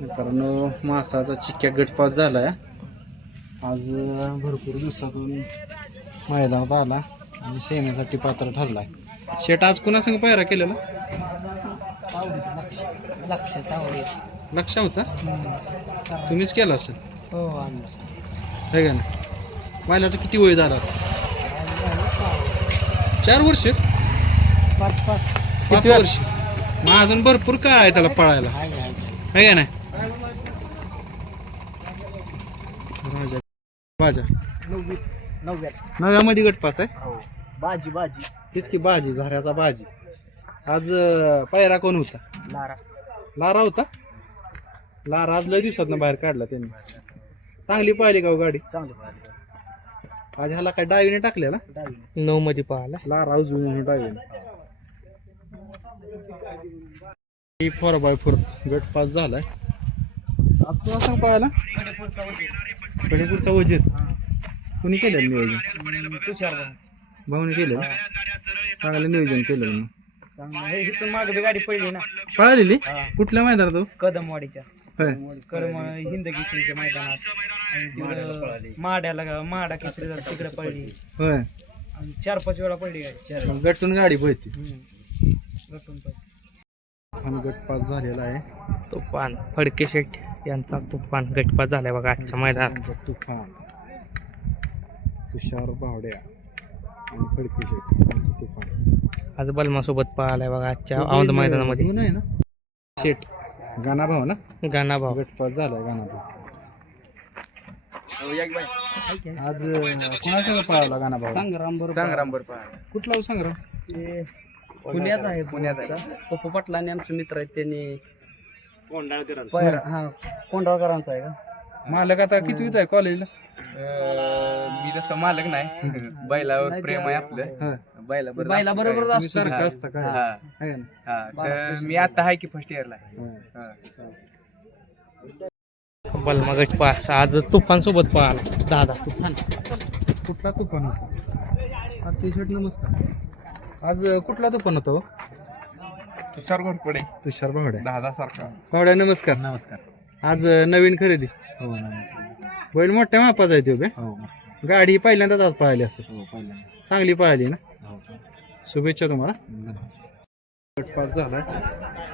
मित्रांनो मासाचा चिक्क्या गटपास झालाय. आज अं, भरपूर दिवसातून मैदानात आला आणि सेनेसाठी पात्र ठरलाय. शेट आज कुणा संग पायरा केलेला? लक्ष होता? तुम्हीच केला असेल? हो का ना महिन्याचं किती वय झाला? चार वर्ष? पाच पाच. पाच वर्ष. मग अजून भरपूर काळ आहे त्याला पळायला? हाय हाय. है का नाही? बाजा नव्वद नव्यात नव्यामध्ये गटपास आहे? हो. बाजी बाजी तीच की भाजी झाऱ्याचा भाजी. आज अं, पायरा कोण होता? लारा लारा होता? लारा आज लय दिवसात बाहेर काढला त्यांनी. चांगली पाहिली का हो गाडी? चांगली आज ह्याला काय डावीने टाकलेला? नऊ मध्ये पाहिला. लारा उजवीने डावीने. फोर बाय फोर गट पास झालाय. आज तुला सांग पाहायला? कडेपूरचा वजीर कुणी केलं नियोजन? तुषार भाऊने केलं? चांगलं नियोजन केलं मग चांगलं. इथून मागे गाडी पडली ना. पळालेली? हा. कुठल्या मैदानात हो? कदमवाडीच्या होय. करम हिंद केसरीच्या मैदानात. माड्याला माडा केसरी झाला तिकडे पडली. होय. आणि चार पाच वेळा पडली गाडी. गटून गाडी पळते. गटून पडली. आणि गट पास झालेला आहे. तुफान. फडके शेट यांचा तुफान गटपात झालाय बघा आजच्या मैदानात. त्यांचा तुफान. तुषार बावड्या आणि फडके शेट त्यांचं तुफान. आज बलमासोबत पाहिलाय बघा आजच्या औंध मैदानामध्ये. नाही ना? शेट गाणा भाऊ ना? गाणा भाऊ. गट पास झालाय गाणा भाऊ. आज कोणाच्या पळावला गाणा भाऊ? संग्राम संग्राम बरोबर कुठला हो संग्राम पुण्याचा आहे पुण्याचा पप्पू पाटला आणि आमचे मित्र आहेत त्यांनी हा कोंडाळकरांचा आहे का? मालक आता किती आहे कॉलेजला मी तसं मालक नाही. बैलावर प्रेम आहे आपलं. हा. बैला बायला बरोबर तुम्ही सारखं असतं काय? हा. आहे ना? हा तर मी आता आहे की फर्स्ट इयरला. बलमा गट पास आज तुफान सोबत पाहिला दादा तुफान. कुठला तुफान? शर्ट नमस्कार. आज कुठला तुफान होता हो? तुषार घोरपडे तुषार भावड्या दहा सारखा भावड्या नमस्कार. नमस्कार. आज नवीन खरेदी. हो बैल मोठ्या मापाचा आहे तो बे. हो गाडी पहिल्यांदाच आज पळाली असेल. हो पहिल्यांदा चांगली पळाली ना? हो शुभेच्छा तुम्हाला. गटपास झाला.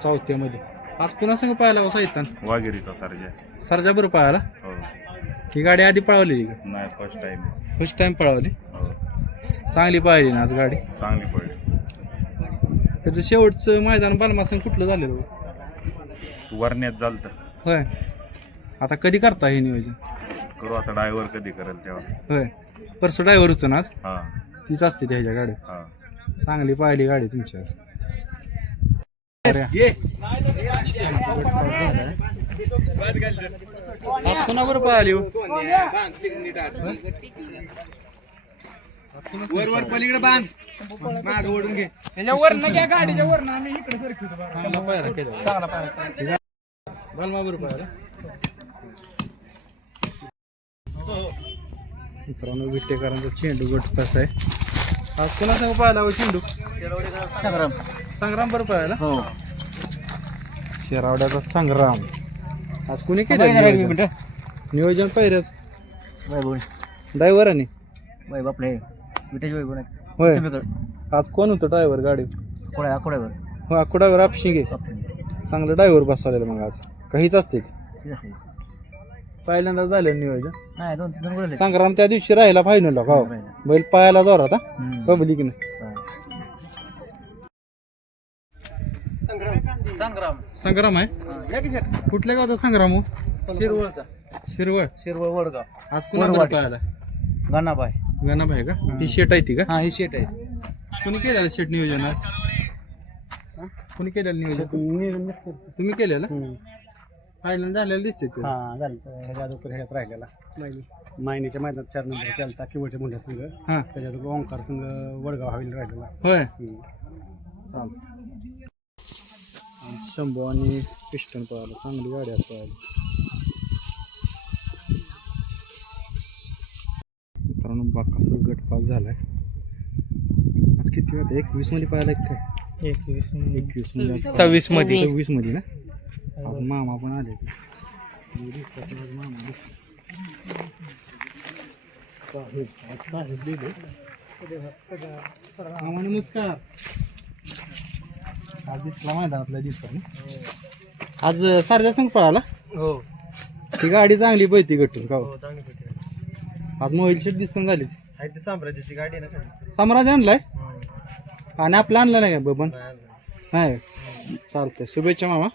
चौथ्यामध्ये. आज पुन्हा संग पाहायला हो साहित्यान वाघेरीचा सर्जा. सरजा बरं पळाला? हो. ही गाडी आधी पळवलेली का? नाही फर्स्ट टाइम फर्स्ट टाइम पळवली? हो. चांगली पळाली ना आज गाडी? चांगली पडली त्याचं शेवटचं मैदान बालमासन कुठलं झालेलं हो? वरण्यात झालत होय. आता कधी करता हे नियोजन? करू आता ड्रायव्हर कधी करेल तेव्हा. होय. परसो ड्रायव्हर होतं ना आज? हा. तीच असते त्याच्या गाड्या हा. चांगली पाहिली गाडी तुमच्या. आज कोणाबरोबर पाहिली हो? वर वर पलीकडे बांध. माग ओढून घे. त्याच्यावर न घ्या गाडीच्या वर आम्ही इकडे सरकतो चांगला पायरा केला चांगला पाहिजे बालमा बरोबर पाहिला मित्रांनो विटेकरांचा चेंडू गट कसा आहे. आज कोणा संग पाहिला चेंडू? संग्राम. संग्राम बरोबर पाहिला हो. शेरावड्याचा संग्राम. आज कुणी केलं नियोजन? पहिल्याच वैभव ड्रायव्हराने. वैभव आपले. विटेश वैभव होय. आज कोण होतं ड्रायव्हर गाडी कोड्या कोड्यावर हो आकुडावर आपशिंगे. चांगलं ड्रायव्हर बसवलेलं मग आज. काहीच असते ते. पहिल्यांदा झालं नियोजन? नाही दोन संग्राम त्या दिवशी राहिला फायनल का बैल पायाला जोर आता पब्लिकने संग्राम. संग्राम. आहे? या की शेट? कुठल्या गावचा संग्राम हो? शिरवळचा. शिरवळ. शिरवळ वडगाव. आज कुणा. पाहायला? गणाबाई गणाब आहे का? ही शेट आहे ती का? हा ही शेट आहे. कुणी केलेलं शेट नियोजन आज? हा? कुणी केलेलं नियोजन? तुम्ही केलेलं? फायनल झालेलं दिसते ते. हा झालं. ह्याच्या अगोदर ह्याच्यात राहिलेला. मायनीच्या मैदानात चार नंबर केलता किवळच्या मोठ्या संघ. हा. त्याच्यात ओंकार संघ वडगाव हवेली राहिलेला. होय. चालतं शंभू आणि पिस्टन पळाला. चांगली गाडी पळाली मित्रांनो बाकासूर गट पास झालाय. आज किती होते एकवीसमध्ये पाहिला काय? एकवीस एकवीसमध्ये. सव्वीस. मध्ये. सव्वीसमध्ये ना? आज मामा पण आले. मामा नमस्कार. आज दिसला मैदानातल्या दिवसाने आज सारख्या संग पळाला? हो. ती गाडी चांगली पळती गटून का हो? हो चांगली आज मोबाईल शेट दिसून झाली. आहे ती साम्राज्याची गाडी ना साम्राज्य आणलाय? आणि आपला आणला नाही का बबन? नाही चालतंय. शुभेच्छा मामा.